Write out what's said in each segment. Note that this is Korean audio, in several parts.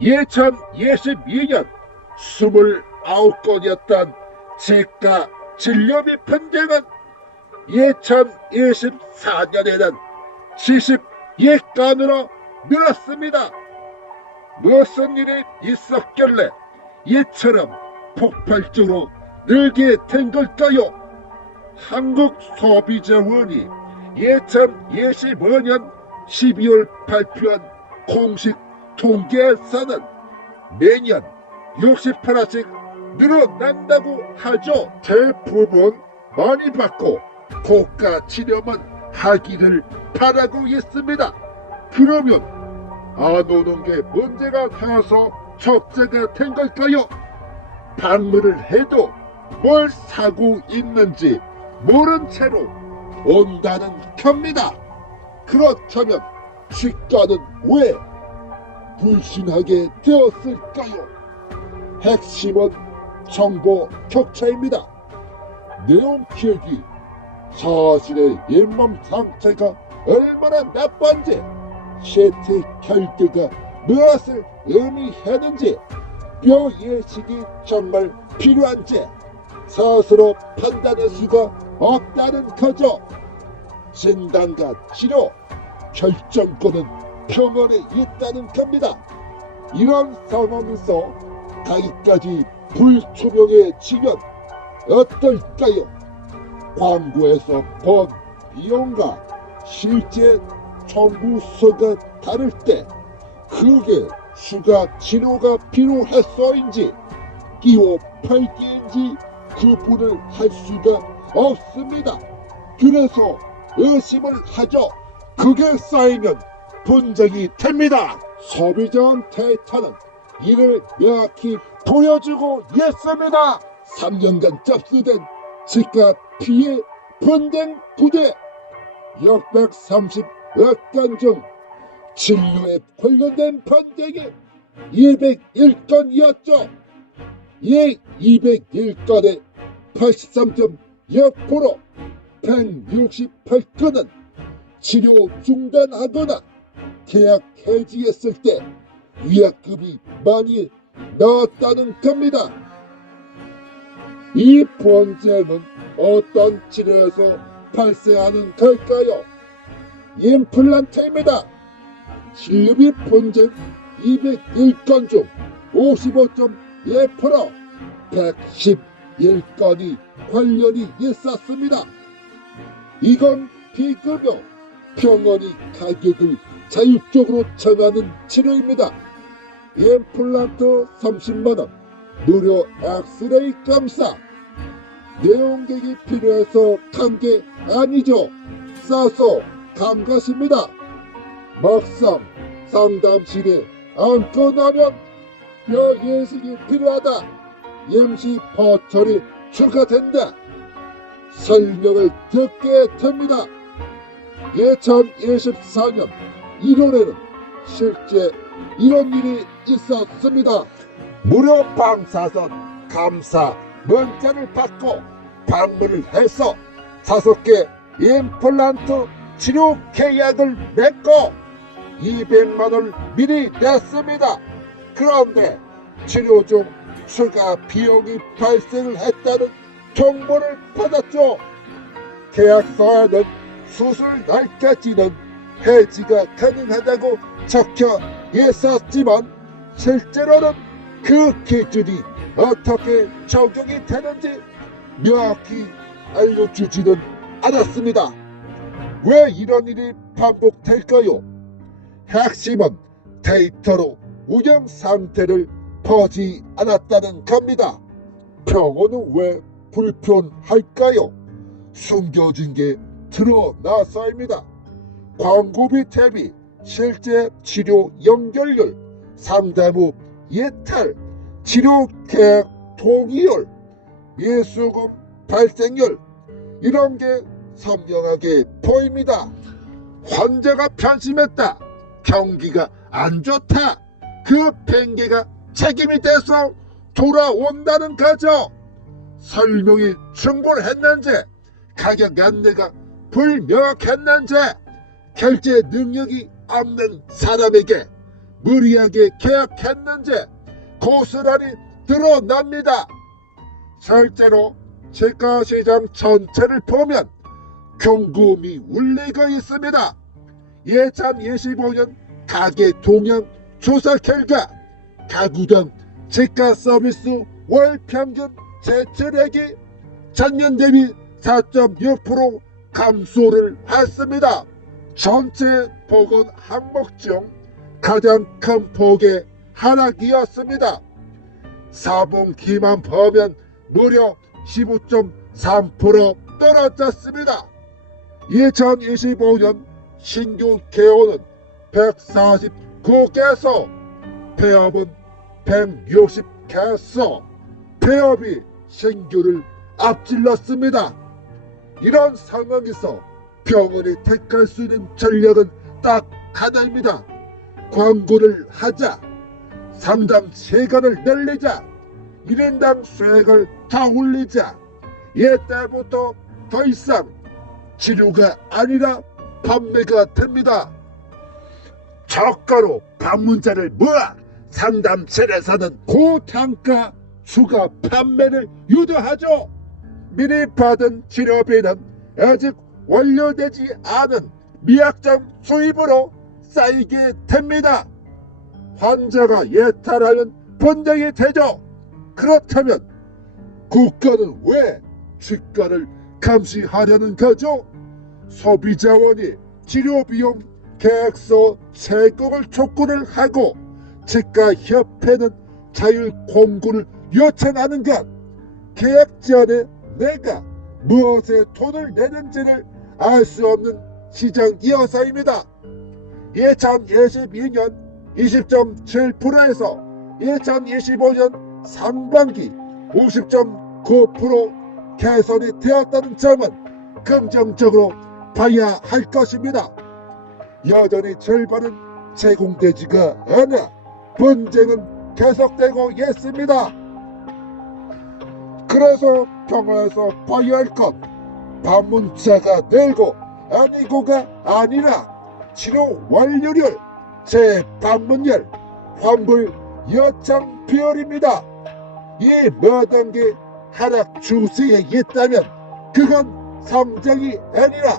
2022년 29건이었던 치과 진료비 분쟁은 2024년에는 72건으로 늘었습니다. 무슨 일이 있었길래 이처럼 폭발적으로 늘게 된 걸까요? 한국소비자원이 2025년 12월 발표한 공식 통계에서는 매년 60%씩 늘어난다고 하죠. 대부분 많이 받고 고가 치료만 하기를 바라고 있습니다. 그러면 안 오는 게 문제가 되어서 적자가 된 걸까요? 방문을 해도 뭘 사고 있는지 모른 채로 온다는 겁니다. 그렇다면 치과는 왜 불신하게 되었을까요? 핵심은 정보 격차입니다. 내용 기억이 자신의 잇몸 상태가 얼마나 나쁜지, CT 결과가 무엇을 의미하는지, 뼈 예식이 정말 필요한지 스스로 판단할 수가 없다는 거죠. 진단과 치료 결정권은 병원에 있다는 겁니다. 이런 상황에서 가기까지 불투명해지면 어떨까요? 광고에서 본 비용과 실제 청구서가 다를 때 그게 추가 치료가 필요해서인지 끼워 팔기인지 구분을 할 수가 없습니다. 그래서 의심을 하죠. 그게 쌓이면 분쟁이 됩니다. 소비자한테는 이를 명확히 보여주고 있습니다. 3년간 접수된 치과 피해 분쟁 부재 630여 건 중 진료에 관련된 분쟁이 201건이었죠. 이 201건의 83.2% 168건은 치료 중단하거나 계약 해지했을 때 위약금이 많이 나왔다는 겁니다. 이 분쟁은 어떤 치료에서 발생하는 걸까요? 임플란트입니다. 진료비 분쟁 201건 중 55.1% 111건이 관련이 있었습니다. 이건 비급여, 병원이 가격을 자율적으로 정하는 치료입니다. 임플란트 30만원, 무료 엑스레이 검사, 내용객이 필요해서 간 게 아니죠. 싸서 간 것입니다. 막상 상담실에 앉고 나면 뼈 예식이 필요하다, 임시 보철이 추가된다, 설명을 듣게 됩니다. 2024년 1월에는 실제 이런 일이 있었습니다. 무료 방사선 감사 문자를 받고 방문을 해서 5개 임플란트 치료 계약을 맺고 200만원을 미리 냈습니다. 그런데 치료 중 추가 비용이 발생을 했다는 정보를 받았죠. 계약서에는 수술 날까지는 해지가 가능하다고 적혀 있었지만 실제로는 그 기준이 어떻게 적용이 되는지 명확히 알려주지는 않았습니다. 왜 이런 일이 반복될까요? 핵심은 데이터로 운영 상태를 보지 않았다는 겁니다. 병원은 왜 불편할까요? 숨겨진 게 드러나서입니다. 광고비 대비 실제 치료 연결률, 상담 후 예탈, 치료 계약 동의율, 미수금 발생률, 이런 게 선명하게 보입니다. 환자가 편심했다, 경기가 안 좋다, 그 핑계가 책임이 돼서 돌아온다는 거죠. 설명이 충분했는지, 가격 안내가 불명확했는지, 결제 능력이 없는 사람에게 무리하게 계약했는지 고스란히 드러납니다. 실제로 치과시장 전체를 보면 경고음이 울리고 있습니다. 2025년 가게 동향 조사 결과 가구당 치과 서비스 월 평균 제출액이 전년 대비 4.6% 감소를 했습니다. 전체 보건 항목 중 가장 큰 폭의 하락이었습니다. 4분기만 보면 무려 15.3% 떨어졌습니다. 2025년 신규 개원은 149개소, 폐업은 160개소, 폐업이 신규를 앞질렀습니다. 이런 상황에서 병원이 택할 수 있는 전략은 딱 하나입니다. 광고를 하자, 상담 시간을 늘리자, 1인당 수액을 더 올리자. 이때부터 더 이상 치료가 아니라 판매가 됩니다. 저가로 방문자를 모아 상담실에서는 고単価추가 판매를 유도하죠. 미리 받은 치료비는 아직 완료되지 않은 미약점 수입으로 쌓이게 됩니다. 환자가 예탈하면 분쟁이 되죠. 그렇다면 국가는 왜 치과를 감시하려는 거죠? 소비자원이 치료비용 계약서 채권을 촉구를 하고 치과협회는 자율 공고를 요청하는 것, 계약 전에 내가 무엇에 돈을 내는지를 알 수 없는 시장이어서입니다. 2022년 20.7%에서 2025년 상반기 50.9% 개선이 되었다는 점은 긍정적으로 봐야 할 것입니다. 여전히 절반은 제공되지가 않아 분쟁은 계속되고 있습니다. 그래서 병원에서 봐야 할 것, 방문자가 늘고 아니고가 아니라 치료 완료율, 재방문율, 환불 요청 비율입니다. 이 모든 게 하락 추세에 있다면 그건 성장이 아니라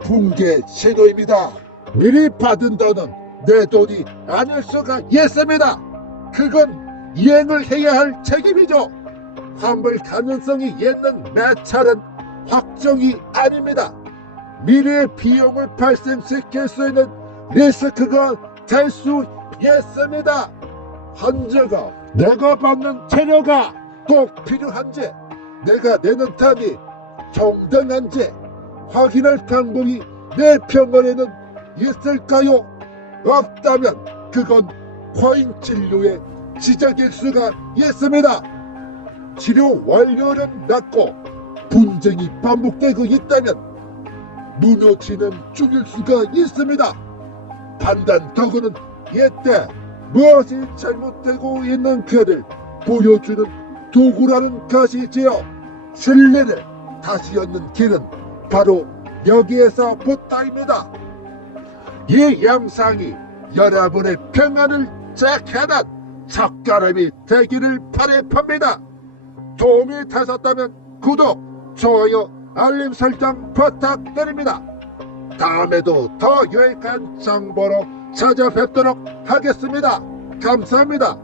붕괴 신호입니다. 미리 받은 돈은 내 돈이 아닐 수가 있습니다. 그건 이행을 해야 할 책임이죠. 환불 가능성이 있는 매찰은 확정이 아닙니다. 미래의 비용을 발생시킬 수 있는 리스크가 될 수 있습니다. 환자가 내가 받는 치료가 꼭 필요한지, 내가 내는 돈이 정당한지 확인할 방법이 내 병원에는 있을까요? 없다면 그건 과잉 진료의 시작일 수가 있습니다. 치료 완료는 낮고 분쟁이 반복되고 있다면 무너지는 중일 수가 있습니다. 판단 도구는 이때 무엇이 잘못되고 있는 그를 보여주는 도구라는 것이지요. 신뢰를 다시 얻는 길은 바로 여기에서부터입니다. 이 영상이 여러분의 평안을 지키는 첫걸음이 되기를 바랍니다. 도움이 되셨다면 구독, 좋아요, 알림 설정 부탁드립니다. 다음에도 더 유익한 정보로 찾아뵙도록 하겠습니다. 감사합니다.